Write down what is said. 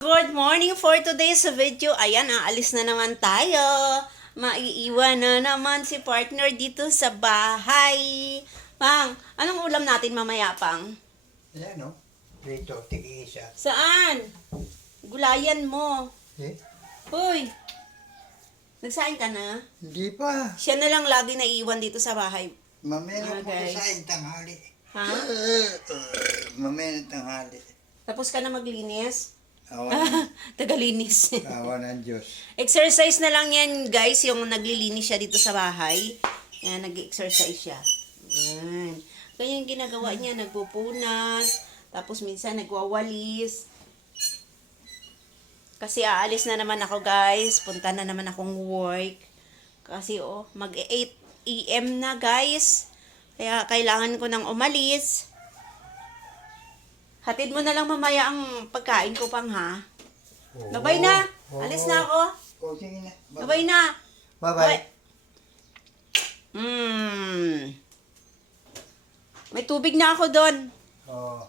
Good morning for today's video. Ayan, aalis na naman tayo. Maiiwan na naman si partner dito sa bahay. Pang, anong ulam natin mamaya, Pang? Ayan, no? Dito, tig-isa. Saan? Gulayan mo. Eh? Hoy, nagsain ka na? Hindi pa. Siya na lang lagi naiiwan dito sa bahay. Mamaya na po guys. sa tanghali. Ha? Mamaya na tanghali. Tapos ka na maglinis? Awan, Tagalinis. awan ng Diyos. Exercise na lang yan, guys, yung naglilinis siya dito sa bahay. Yan, nag-exercise siya. Yan. Kaya yung ginagawa niya, nagpupunas, tapos minsan nagwawalis. Kasi aalis na naman ako, guys. Punta na naman akong work. Kasi, mag-8 AM na, guys. Kaya kailangan ko nang umalis. Hatid mo na lang mamaya ang pagkain ko, Pang, ha? Babay na. Alis na ako. O, sige na. Babay na. Bye-bye. May tubig na ako doon. Oh.